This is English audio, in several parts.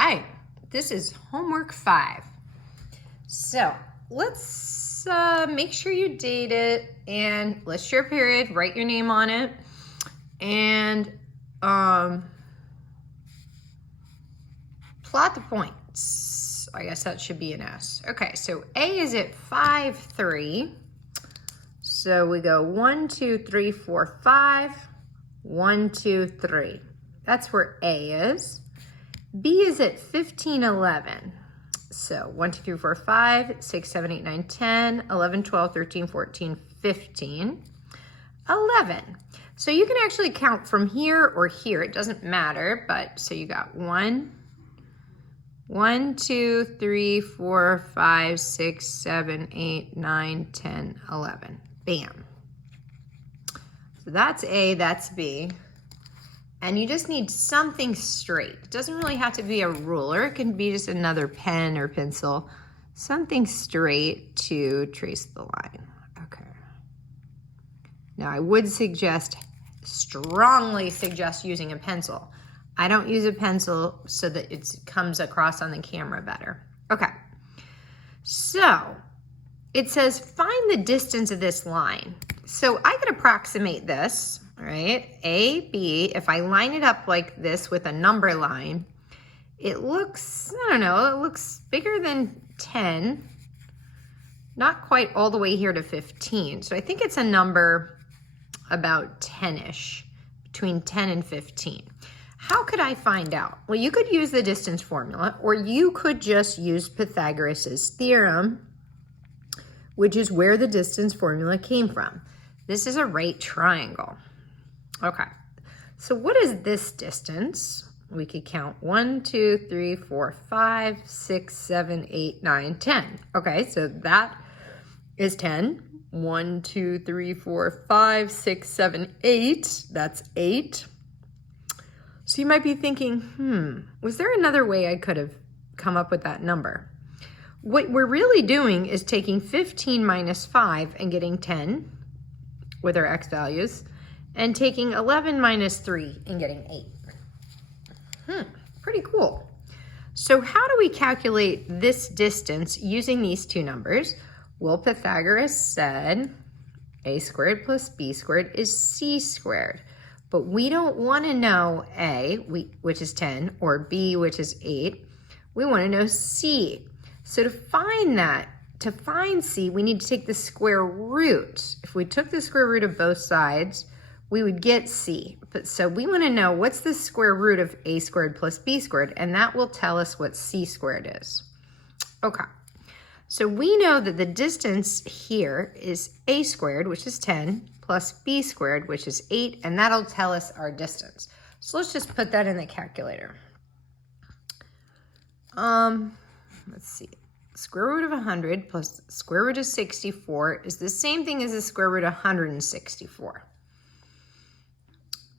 Hi, this is homework 5. So let's make sure you date it and list your period, write your name on it, and plot the points. I guess that should be an S. Okay, so A is at 5, 3. So we go 1, 2, 3, 4, 5, 1, 2, 3. That's where A is. B is at 15, 11. So 1, 2, 3, 4, 5, 6, 7, 8, 9, 10, 11, 12, 13, 14, 15, 11. So you can actually count from here or here. It doesn't matter, but so you got 1, 2, 3, 4, 5, 6, 7, 8, 9, 10, 11. Bam. So that's A, that's B. And you just need something straight. It doesn't really have to be a ruler. It can be just another pen or pencil. Something straight to trace the line. Okay. Now I would strongly suggest using a pencil. I don't use a pencil so that it comes across on the camera better. Okay. So it says find the distance of this line. So I could approximate this. All right, A, B, if I line it up like this with a number line, it looks, I don't know, it looks bigger than 10, not quite all the way here to 15. So I think it's a number about 10-ish, between 10 and 15. How could I find out? Well, you could use the distance formula, or you could just use Pythagoras Theorem, which is where the distance formula came from. This is a right triangle. Okay, so what is this distance? We could count 1, 2, 3, 4, 5, 6, 7, 8, 9, 10. Okay, so that is 10. 1, 2, 3, 4, 5, 6, 7, 8. That's 8. So you might be thinking, was there another way I could have come up with that number? What we're really doing is taking 15 minus 5 and getting 10 with our x values, and taking 11 minus 3 and getting 8. Pretty cool. So how do we calculate this distance using these two numbers? Well, Pythagoras said a squared plus b squared is c squared. But we don't want to know a, which is 10, or b, which is 8. We want to know c. So to find c, we need to take the square root. If we took the square root of both sides, we would get c. But so we want to know what's the square root of a squared plus b squared, and that will tell us what c squared is. Okay, so we know that the distance here is a squared, which is 10, plus b squared, which is 8, and that'll tell us our distance. So let's just put that in the calculator. Let's see. Square root of 100 plus square root of 64 is the same thing as the square root of 164.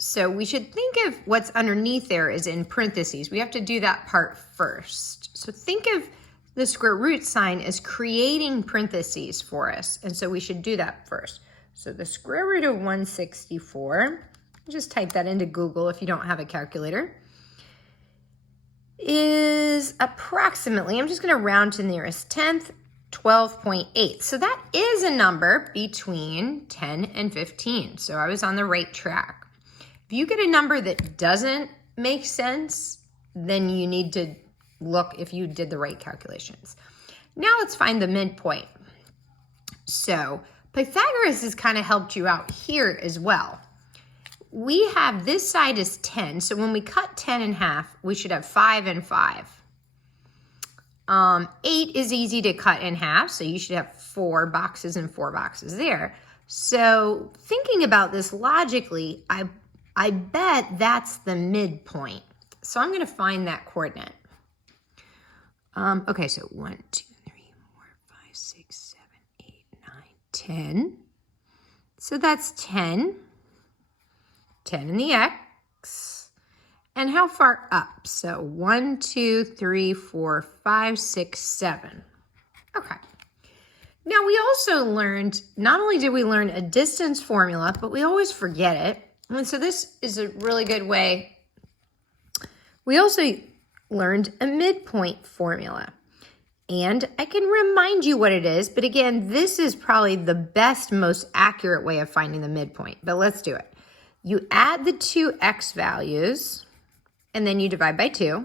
So we should think of what's underneath there as in parentheses. We have to do that part first. So think of the square root sign as creating parentheses for us. And so we should do that first. So the square root of 164, just type that into Google if you don't have a calculator, is approximately, I'm just going to round to the nearest tenth, 12.8. So that is a number between 10 and 15. So I was on the right track. If you get a number that doesn't make sense, then you need to look if you did the right calculations. Now let's find the midpoint. So Pythagoras has kind of helped you out here as well. We have this side is 10, so when we cut 10 in half, we should have 5 and 5. 8 is easy to cut in half, so you should have 4 boxes and 4 boxes there. So thinking about this logically, I bet that's the midpoint. So I'm going to find that coordinate. Okay, so 1, 2, 3, 4, 5, 6, 7, 8, 9, 10. So that's 10. 10 in the x. And how far up? So 1, 2, 3, 4, 5, 6, 7. Okay. Now we also learned, not only did we learn a distance formula, but we always forget it. And so this is a really good way. We also learned a midpoint formula. And I can remind you what it is, but again, this is probably the best, most accurate way of finding the midpoint, but let's do it. You add the two x values, and then you divide by 2.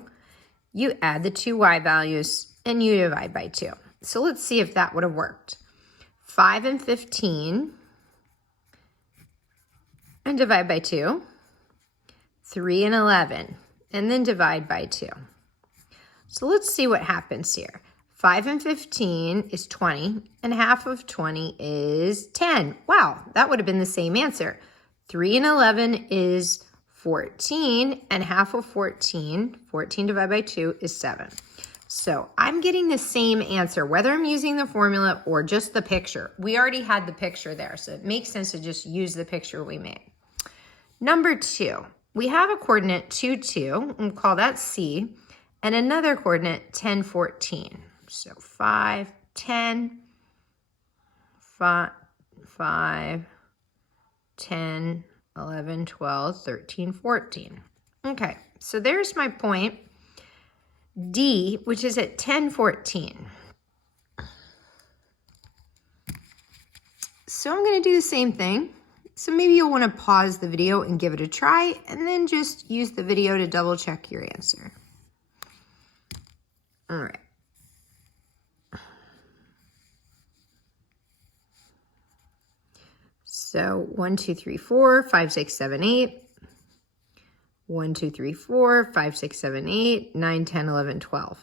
You add the two y values, and you divide by 2. So let's see if that would have worked. 5 and 15, and divide by 2. 3 and 11, and then divide by 2. So let's see what happens here. 5 and 15 is 20, and half of 20 is 10. Wow, that would have been the same answer. 3 and 11 is 14, and half of 14 divided by 2 is 7. So I'm getting the same answer, whether I'm using the formula or just the picture. We already had the picture there, so it makes sense to just use the picture we made. Number 2, we have a coordinate 2, 2, we'll call that C, and another coordinate 10, 14. So 5, 10, 5, 10, 11, 12, 13, 14. Okay, so there's my point D, which is at 10, 14. So I'm going to do the same thing. So maybe you'll want to pause the video and give it a try, and then just use the video to double check your answer. All right. So 1, 2, 3, 4, 5, 6, 7, 8. 1, 2, 3, 4, 5, 6, 7, 8, 9, 10, 11, 12.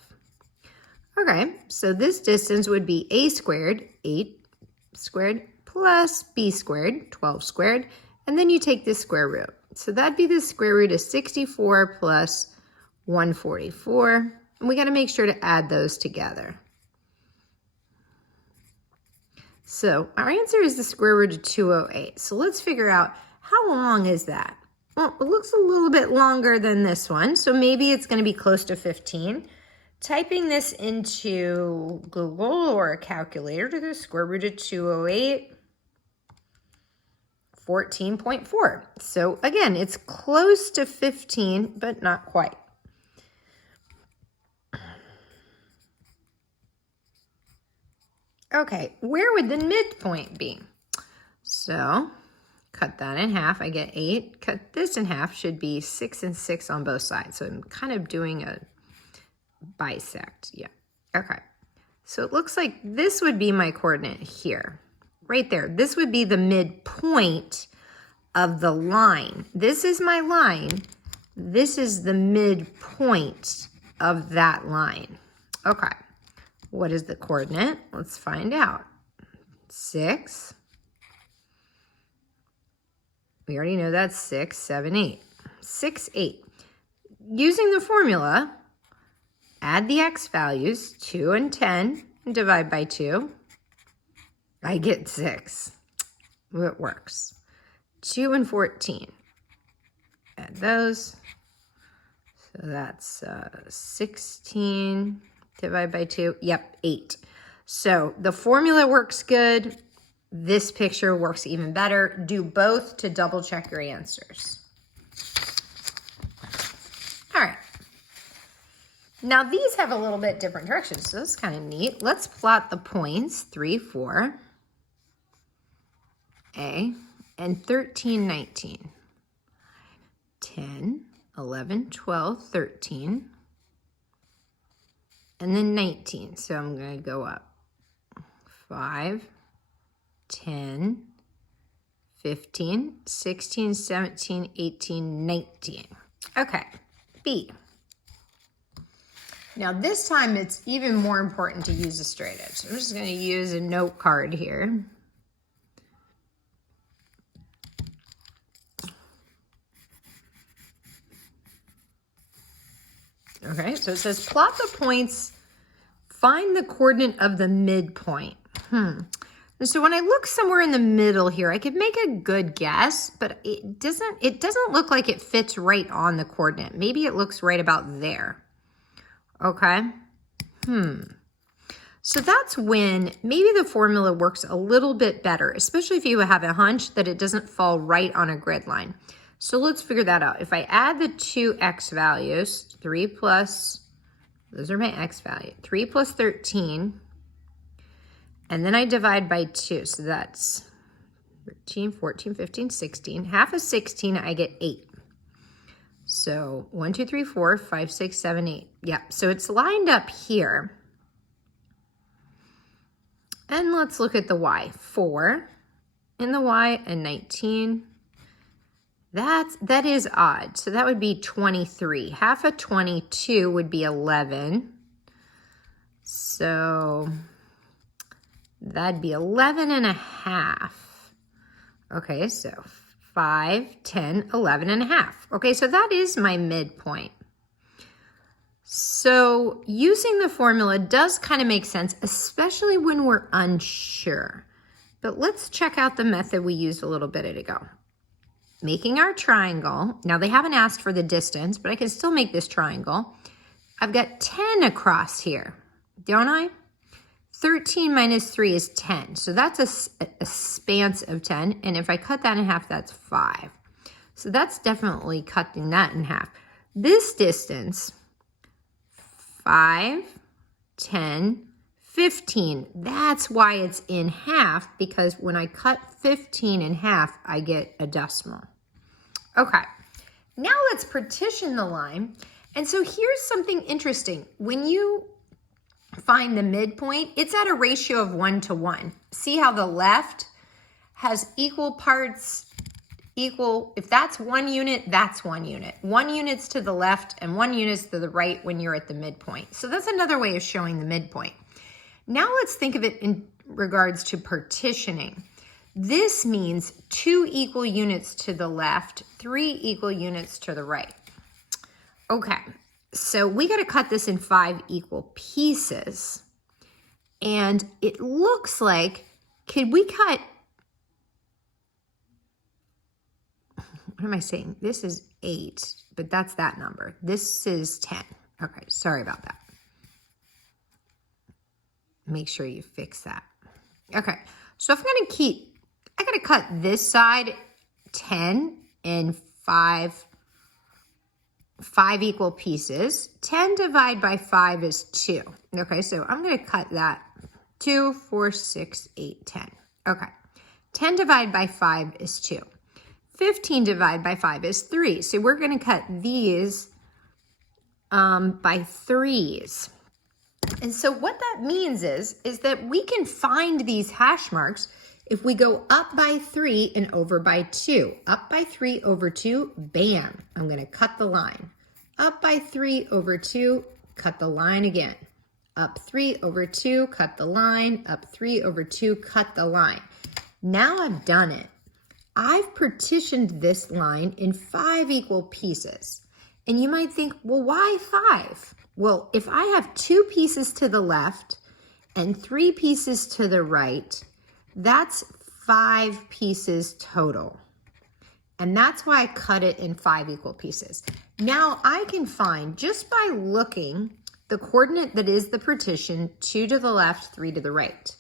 Okay, so this distance would be a squared, 8 squared, plus b squared, 12 squared, and then you take the square root. So that'd be the square root of 64 plus 144. And we got to make sure to add those together. So our answer is the square root of 208. So let's figure out how long is that? Well, it looks a little bit longer than this one, so maybe it's going to be close to 15. Typing this into Google or a calculator to the square root of 208, 14.4. So again, it's close to 15, but not quite. Okay, where would the midpoint be? So cut that in half, I get 8. Cut this in half, should be 6 and 6 on both sides. So I'm kind of doing a bisect, yeah. Okay, so it looks like this would be my coordinate here, right there. This would be the midpoint of the line. This is my line. This is the midpoint of that line. Okay. What is the coordinate? Let's find out. 6. We already know that's 6, 7, 8. 6, 8. Using the formula, add the x values, 2 and 10, and divide by 2. I get 6. It works. 2 and 14. Add those. So that's 16. Divide by 2, yep, 8. So the formula works good. This picture works even better. Do both to double check your answers. All right. Now these have a little bit different directions, so that's kind of neat. Let's plot the points 3, 4, A, and 13, 19. 10, 11, 12, 13. And then 19, so I'm going to go up 5, 10, 15, 16, 17, 18, 19. Okay, B. Now this time it's even more important to use a straight edge. So I'm just going to use a note card here. Okay, so it says plot the points, find the coordinate of the midpoint. And so when I look somewhere in the middle here, I could make a good guess, but it doesn't look like it fits right on the coordinate. Maybe it looks right about there. Okay. So that's when maybe the formula works a little bit better, especially if you have a hunch that it doesn't fall right on a grid line. So let's figure that out. If I add the two x values, 3 plus Those are my x value. 3 plus 13. And then I divide by 2. So that's 13, 14, 15, 16. Half of 16, I get 8. So 1, 2, 3, 4, 5, 6, 7, 8. Yeah, so it's lined up here. And let's look at the y. 4 in the y and 19. That is odd. So that would be 23. Half of 22 would be 11. So that'd be 11 and a half. Okay, so 5, 10, 11 and a half. Okay, so that is my midpoint. So using the formula does kind of make sense, especially when we're unsure. But let's check out the method we used a little bit ago. Making our triangle. Now they haven't asked for the distance, but I can still make this triangle. I've got 10 across here, don't I? 13 minus 3 is 10. So that's a span of 10. And if I cut that in half, that's 5. So that's definitely cutting that in half. This distance, 5, 10, 15. That's why it's in half, because when I cut 15 in half, I get a decimal. Okay, now let's partition the line. And so here's something interesting. When you find the midpoint, it's at a ratio of 1 to 1. See how the left has equal parts, if that's 1 unit, that's 1 unit. 1 unit's to the left and 1 unit's to the right when you're at the midpoint. So that's another way of showing the midpoint. Now let's think of it in regards to partitioning. This means 2 equal units to the left, 3 equal units to the right. Okay. So we got to cut this in 5 equal pieces. And it looks like, could we cut, what am I saying? This is 8, but that's that number. This is 10. Okay, sorry about that. Make sure you fix that. Okay, so if I'm going to keep, I got to cut this side 10 in 5 equal pieces. 10 divided by 5 is 2. Okay, so I'm going to cut that 2, 4, 6, 8, 10. Okay, 10 divided by 5 is 2. 15 divided by 5 is 3. So we're going to cut these by 3s. And so what that means is that we can find these hash marks if we go up by 3 and over by 2. Up by 3 over 2, bam, I'm going to cut the line. Up by 3 over 2, cut the line again. Up 3 over 2, cut the line. Up 3 over 2, cut the line. Now I've done it. I've partitioned this line in 5 equal pieces. And you might think, well, why 5? Well, if I have 2 pieces to the left and 3 pieces to the right, that's 5 pieces total. And that's why I cut it in 5 equal pieces. Now I can find, just by looking, the coordinate that is the partition, 2 to the left, 3 to the right.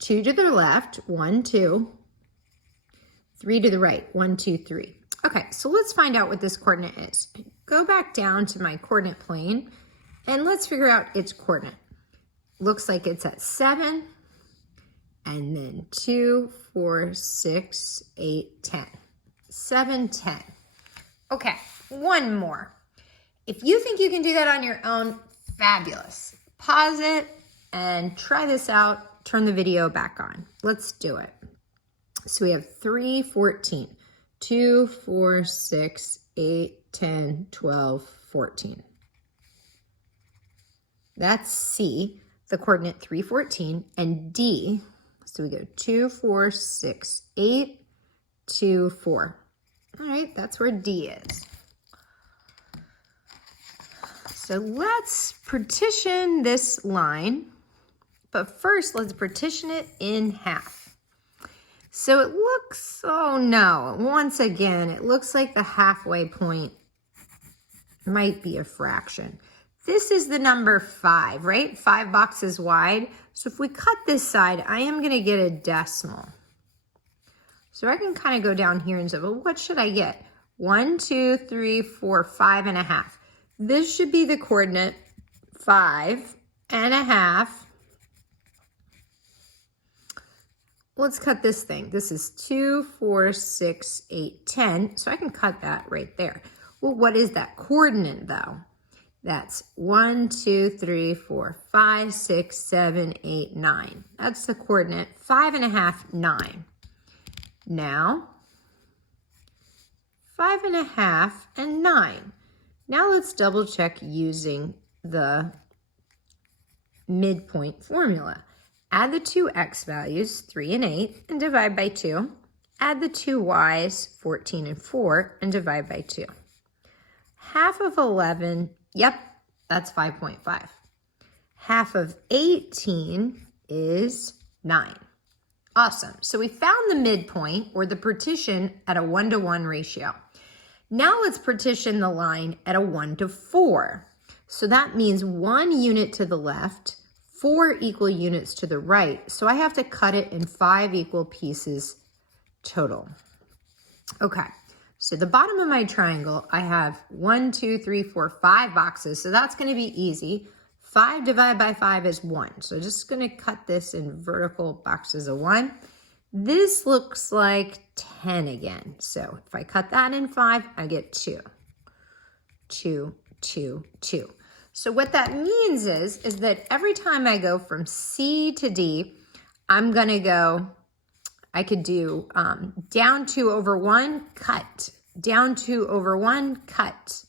2 to the left, 1, 2. 3 to the right, 1, 2, 3. Okay, so let's find out what this coordinate is. Go back down to my coordinate plane and let's figure out its coordinate. Looks like it's at 7, and then 2, 4, 6, 8, 10. 7, 10. Okay, one more. If you think you can do that on your own, fabulous. Pause it and try this out. Turn the video back on. Let's do it. So we have 3, 14. 2, 4, 6, 8, 10, 12, 14. That's C, the coordinate 3, 14, and D. So we go 2, 4, 6, 8, 2, 4. All right, that's where D is. So let's partition this line, but first let's partition it in half. So it looks, oh no, once again, it looks like the halfway point might be a fraction. This is the number 5, right? 5 boxes wide. So if we cut this side, I am gonna get a decimal. So I can kind of go down here and say, well, what should I get? 1, 2, 3, 4, 5 and a half. This should be the coordinate 5.5. Let's cut this thing. This is 2, 4, 6, 8, 10. So I can cut that right there. Well, what is that coordinate though? That's 1, 2, 3, 4, 5, 6, 7, 8, 9. That's the coordinate 5.5, 9. Now, 5.5 and 9. Now let's double check using the midpoint formula. Add the two x values, 3 and 8, and divide by 2. Add the two y's, 14 and 4, and divide by 2. Half of 11, yep, that's 5.5. Half of 18 is 9. Awesome. So we found the midpoint, or the partition, at a 1-to-1 ratio. Now let's partition the line at a 1-to-4. So that means 1 unit to the left, 4 equal units to the right. So I have to cut it in 5 equal pieces total. Okay, so the bottom of my triangle, I have 1, 2, 3, 4, 5 boxes. So that's going to be easy. 5 divided by 5 is 1. So just going to cut this in vertical boxes of 1. This looks like 10 again. So if I cut that in 5, I get 2. 2, 2, 2. So what that means is that every time I go from C to D, I'm going to go, I could do down 2 over 1, cut. Down 2 over 1, cut.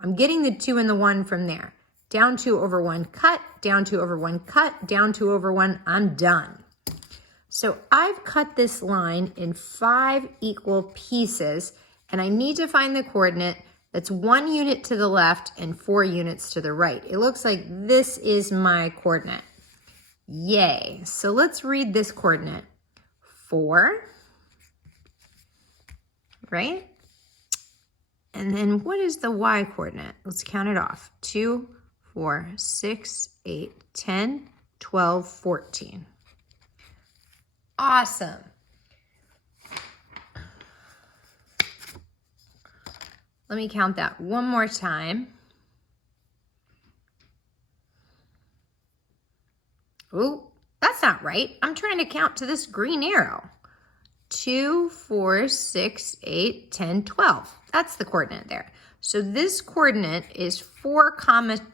I'm getting the 2 and the 1 from there. Down 2 over 1, cut. Down 2 over 1, cut. Down 2 over 1, I'm done. So I've cut this line in 5 equal pieces, and I need to find the coordinate that's 1 unit to the left and 4 units to the right. It looks like this is my coordinate. Yay. So let's read this coordinate. 4, right? And then what is the y coordinate? Let's count it off. 2, 4, 6, 8, 10, 12, 14. Awesome. Let me count that one more time. Ooh, that's not right. I'm trying to count to this green arrow. 2, 4, 6, 8, 10, 12. That's the coordinate there. So this coordinate is 4,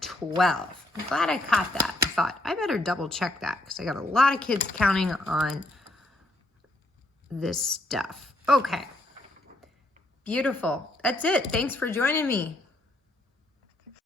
12. I'm glad I caught that. I thought I better double check that because I got a lot of kids counting on this stuff. Okay. Beautiful. That's it. Thanks for joining me.